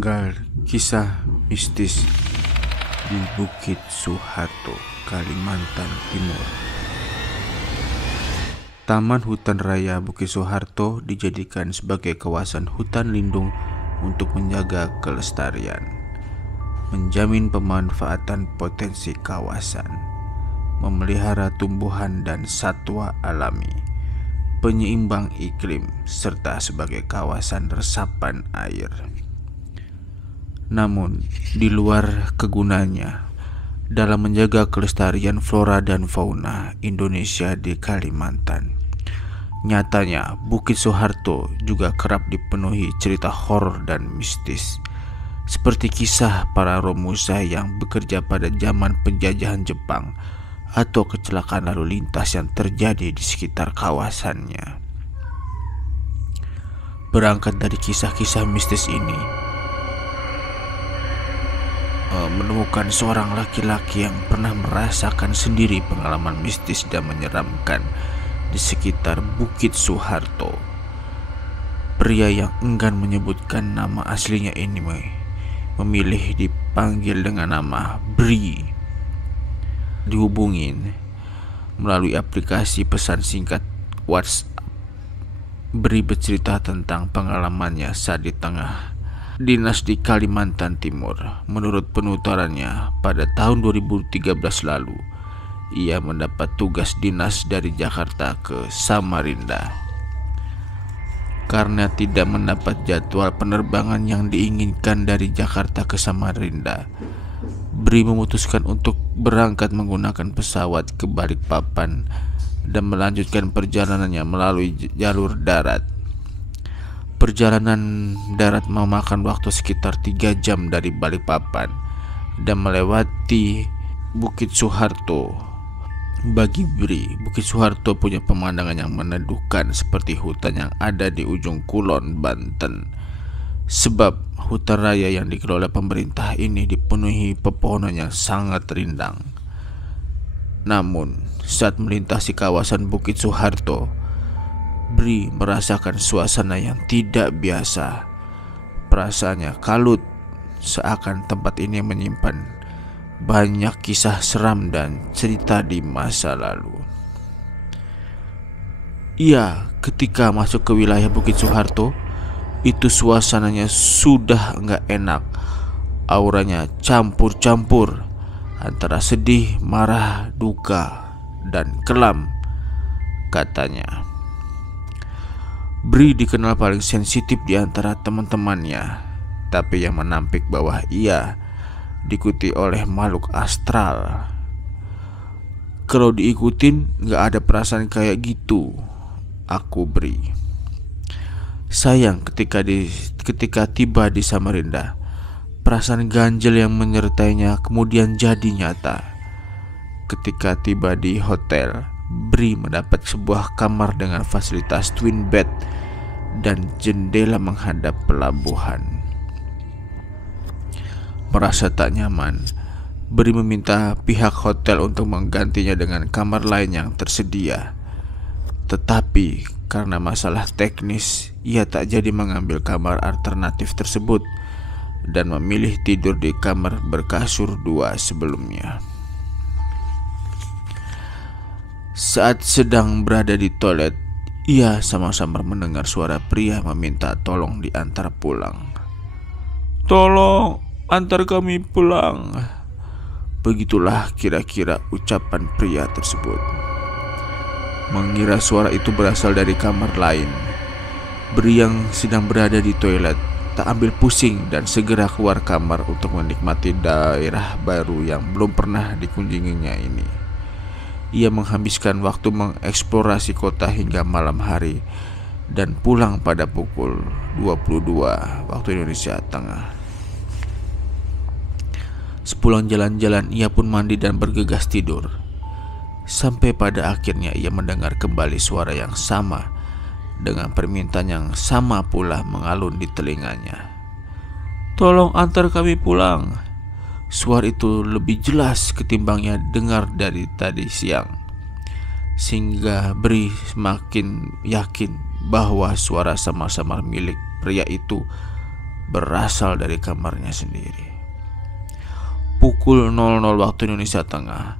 Penggal kisah mistis di Bukit Suharto, Kalimantan Timur. Taman Hutan Raya Bukit Suharto dijadikan sebagai kawasan hutan lindung untuk menjaga kelestarian, menjamin pemanfaatan potensi kawasan, memelihara tumbuhan dan satwa alami, penyeimbang iklim, serta sebagai kawasan resapan air. Namun, di luar kegunaannya dalam menjaga kelestarian flora dan fauna Indonesia di Kalimantan, nyatanya Bukit Suharto juga kerap dipenuhi cerita horor dan mistis, seperti kisah para Romusa yang bekerja pada zaman penjajahan Jepang atau kecelakaan lalu lintas yang terjadi di sekitar kawasannya. Berangkat dari kisah-kisah mistis ini, menemukan seorang laki-laki yang pernah merasakan sendiri pengalaman mistis dan menyeramkan di sekitar Bukit Suharto. Pria yang enggan menyebutkan nama aslinya ini memilih dipanggil dengan nama Bri. Dihubungin melalui aplikasi pesan singkat WhatsApp, Bri bercerita tentang pengalamannya saat di tengah dinas di Kalimantan Timur. Menurut penuturannya, pada tahun 2013 lalu, ia mendapat tugas dinas dari Jakarta ke Samarinda. Karena tidak mendapat jadwal penerbangan yang diinginkan dari Jakarta ke Samarinda, Bri memutuskan untuk berangkat menggunakan pesawat ke Balikpapan dan melanjutkan perjalanannya melalui jalur darat. Perjalanan darat memakan waktu sekitar 3 jam dari Balikpapan dan melewati Bukit Suharto. Bagi Bri, Bukit Suharto punya pemandangan yang meneduhkan seperti hutan yang ada di ujung Kulon, Banten. Sebab hutan raya yang dikelola pemerintah ini dipenuhi pepohonan yang sangat rindang. Namun, saat melintasi kawasan Bukit Suharto, Bri merasakan suasana yang tidak biasa. Perasaannya kalut, seakan tempat ini menyimpan banyak kisah seram dan cerita di masa lalu. Iya, ketika masuk ke wilayah Bukit Suharto, itu suasananya sudah nggak enak. Auranya campur-campur antara sedih, marah, duka, dan kelam, katanya. Bri dikenal paling sensitif di antara teman-temannya, tapi yang menampik bahwa ia diikuti oleh makhluk astral. Kalau diikutin gak ada perasaan kayak gitu, aku Bri. Sayang ketika tiba di Samarinda, perasaan ganjel yang menyertainya kemudian jadi nyata. Ketika tiba di hotel, Bri mendapat sebuah kamar dengan fasilitas twin bed dan jendela menghadap pelabuhan. Merasa tak nyaman, Bri meminta pihak hotel untuk menggantinya dengan kamar lain yang tersedia. Tetapi karena masalah teknis, ia tak jadi mengambil kamar alternatif tersebut dan memilih tidur di kamar berkasur 2 sebelumnya. Saat sedang berada di toilet, ia sama-sama mendengar suara pria meminta tolong diantar pulang. "Tolong, antar kami pulang." Begitulah kira-kira ucapan pria tersebut. Mengira suara itu berasal dari kamar lain, Bri yang sedang berada di toilet tak ambil pusing dan segera keluar kamar untuk menikmati daerah baru yang belum pernah dikunjunginya ini. Ia menghabiskan waktu mengeksplorasi kota hingga malam hari dan pulang pada pukul 22 waktu Indonesia Tengah. Sepulang jalan-jalan, ia pun mandi dan bergegas tidur. Sampai pada akhirnya ia mendengar kembali suara yang sama dengan permintaan yang sama pula mengalun di telinganya. "Tolong antar kami pulang." Suara itu lebih jelas ketimbang yang dengar dari tadi siang, sehingga Bri semakin yakin bahwa suara samar-samar milik pria itu berasal dari kamarnya sendiri. Pukul 00 waktu Indonesia Tengah,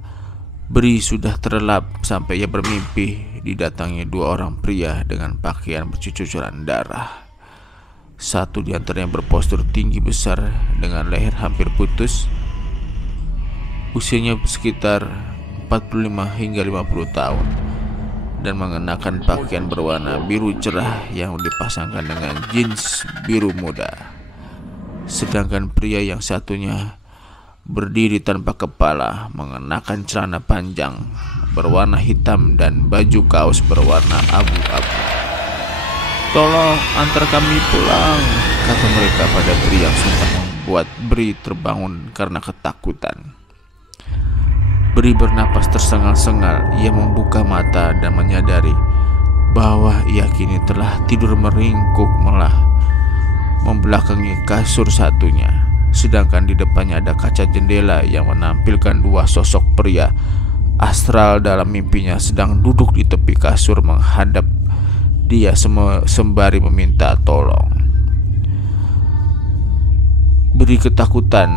Bri sudah terlelap sampai ia bermimpi didatangi dua orang pria dengan pakaian bercucuran darah. Satu di antaranya berpostur tinggi besar dengan leher hampir putus. Usianya sekitar 45 hingga 50 tahun dan mengenakan pakaian berwarna biru cerah yang dipasangkan dengan jeans biru muda. Sedangkan pria yang satunya berdiri tanpa kepala, mengenakan celana panjang berwarna hitam dan baju kaos berwarna abu-abu. "Tolong antar kami pulang," kata mereka pada Bri yang sudah membuat Bri terbangun karena ketakutan. Bri bernapas tersengal-sengal. Ia membuka mata dan menyadari bahwa ia kini telah tidur meringkuk membelakangi kasur satunya. Sedangkan di depannya ada kaca jendela yang menampilkan dua sosok pria astral dalam mimpinya sedang duduk di tepi kasur menghadap dia sembari meminta tolong. Bri ketakutan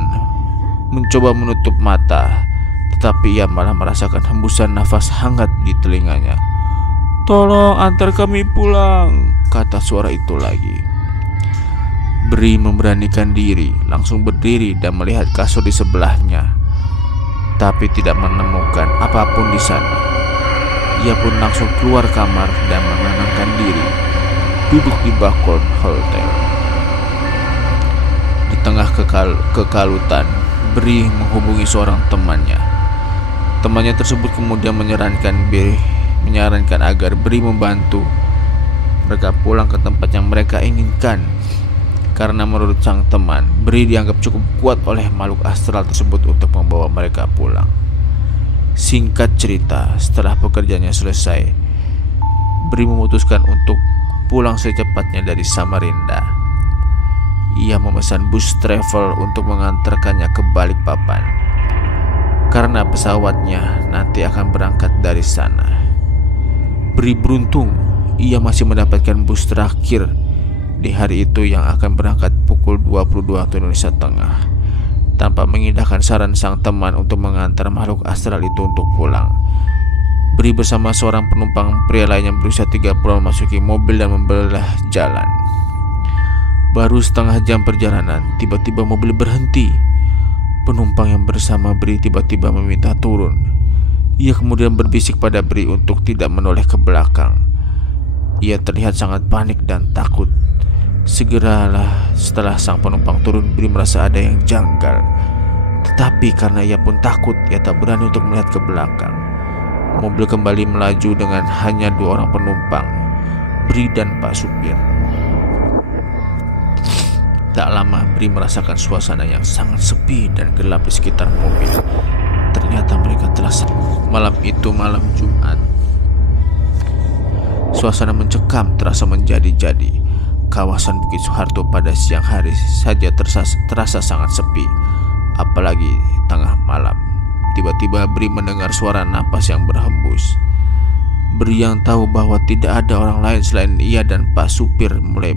mencoba menutup mata, tetapi ia malah merasakan hembusan nafas hangat di telinganya. "Tolong antar kami pulang," kata suara itu lagi. Bri memberanikan diri, langsung berdiri dan melihat kasur di sebelahnya, tapi tidak menemukan apapun di sana. Ia pun langsung keluar kamar dan menenangkan diri, duduk di balkon hotel. Di tengah kekalutan, Bri menghubungi seorang temannya. Temannya tersebut kemudian menyarankan agar Bri membantu mereka pulang ke tempat yang mereka inginkan. Karena menurut sang teman, Bri dianggap cukup kuat oleh makhluk astral tersebut untuk membawa mereka pulang. Singkat cerita, setelah pekerjaannya selesai, Bri memutuskan untuk pulang secepatnya dari Samarinda. Ia memesan bus travel untuk mengantarkannya ke Balikpapan, karena pesawatnya nanti akan berangkat dari sana. Bri beruntung, ia masih mendapatkan bus terakhir di hari itu yang akan berangkat pukul 22 waktu Indonesia Tengah. Tanpa mengindahkan saran sang teman untuk mengantar makhluk astral itu untuk pulang, Bri bersama seorang penumpang pria lainnya berusia 30 memasuki mobil dan membelah jalan. Baru setengah jam perjalanan, tiba-tiba mobil berhenti. Penumpang yang bersama Bri tiba-tiba meminta turun. Ia kemudian berbisik pada Bri untuk tidak menoleh ke belakang. Ia terlihat sangat panik dan takut. Segeralah setelah sang penumpang turun, Bri merasa ada yang janggal. Tetapi karena ia pun takut, ia tak berani untuk melihat ke belakang. Mobil kembali melaju dengan hanya dua orang penumpang, Bri dan Pak Supir. Tak lama Bri merasakan suasana yang sangat sepi dan gelap di sekitar mobil. Ternyata mereka telah malam itu malam Jumat. Suasana mencekam terasa menjadi-jadi. Kawasan Bukit Soeharto pada siang hari saja terasa sangat sepi, apalagi tengah malam. Tiba-tiba Bri mendengar suara napas yang berhembus. Bri yang tahu bahwa tidak ada orang lain selain ia dan Pak Supir mulai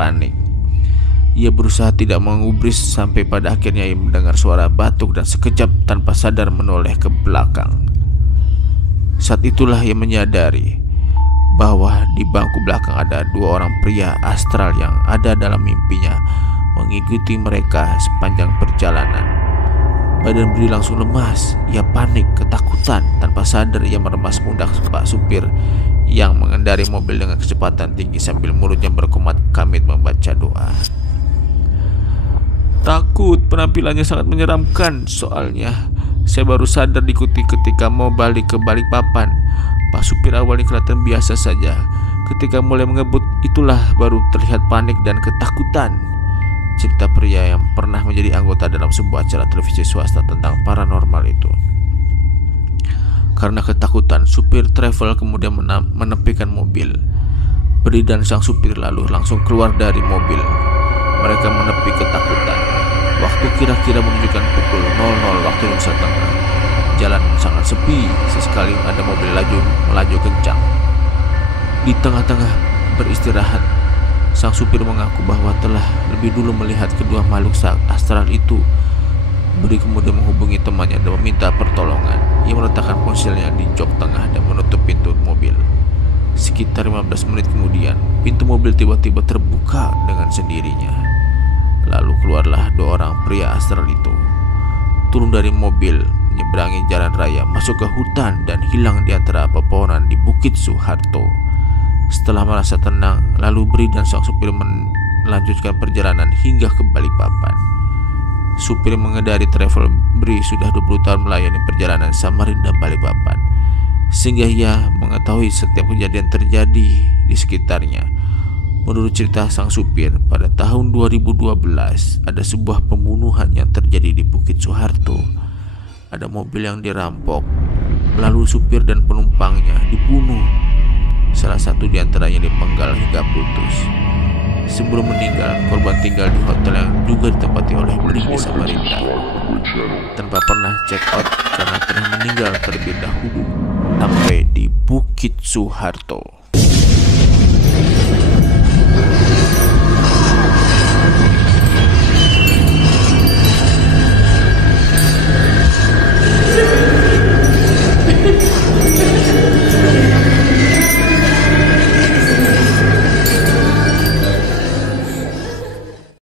panik. Ia berusaha tidak mengubris sampai pada akhirnya ia mendengar suara batuk dan sekejap tanpa sadar menoleh ke belakang. Saat itulah ia menyadari bahwa di bangku belakang ada dua orang pria astral yang ada dalam mimpinya mengikuti mereka sepanjang perjalanan. Badan Bri langsung lemas. Ia panik, ketakutan. Tanpa sadar ia meremas pundak Pak Supir yang mengendari mobil dengan kecepatan tinggi sambil mulutnya berkumat kamit membaca doa. Takut, penampilannya sangat menyeramkan. Soalnya saya baru sadar diikuti ketika mau balik ke Balikpapan. Pak Supir awalnya kelihatan biasa saja. Ketika mulai mengebut, itulah baru terlihat panik dan ketakutan. Cerita pria yang pernah menjadi anggota dalam sebuah acara televisi swasta tentang paranormal itu. Karena ketakutan, supir travel kemudian menepikan mobil. Bri dan sang supir lalu langsung keluar dari mobil. Mereka menepi ketakutan. Waktu kira-kira menunjukkan pukul 00 waktu Indonesia Tengah. Jalan sangat sepi, sesekali ada mobil melaju kencang. Di tengah-tengah beristirahat, Sang supir mengaku bahwa telah lebih dulu melihat kedua makhluk astral itu. Bri kemudian menghubungi temannya dan meminta pertolongan. Ia meletakkan ponselnya di jok tengah dan menutup pintu mobil. Sekitar 15 menit kemudian, pintu mobil tiba-tiba terbuka dengan sendirinya. Lalu keluarlah dua orang pria astral itu. Turun dari mobil, menyeberangi jalan raya, masuk ke hutan dan hilang di antara pepohonan di Bukit Soeharto. Setelah merasa tenang, lalu Bri dan sang supir melanjutkan perjalanan hingga ke Balikpapan. Supir mengendari travel Bri sudah 20 tahun melayani perjalanan Samarinda Balikpapan, sehingga ia mengetahui setiap kejadian terjadi di sekitarnya. Menurut cerita sang supir, pada tahun 2012 ada sebuah pembunuhan yang terjadi di Bukit Soeharto. Ada mobil yang dirampok, lalu supir dan penumpangnya dibunuh. Salah satu di antaranya dipenggal hingga putus. Sebelum meninggal, korban tinggal di hotel yang juga ditempati oleh Bri di Samarinda, tanpa pernah check out karena telah meninggal terlebih dahulu sampai di Bukit Soeharto.